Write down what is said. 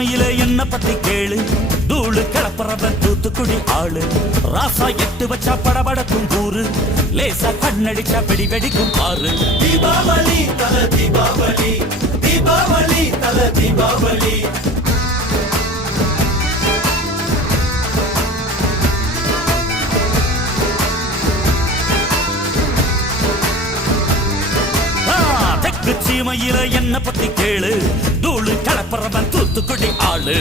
சீமையில என்ன பத்தி கேளு, தூளு கிளப்புறவன் தூத்துக்குடி ஆளு. ராசா எட்டு வச்சா படபடக்கும் கூறு, லேசா கண்ணடிச்சா வெடி வெடிக்கும் பாரு. தீபாவளி தல தீபாவளி, தீபாவளி தல தீபாவளி. தெற்கு சீமையில என்ன பத்தி கேளு, தூளு கிளப்புறவன் தூத்துக்குடி ஆளு.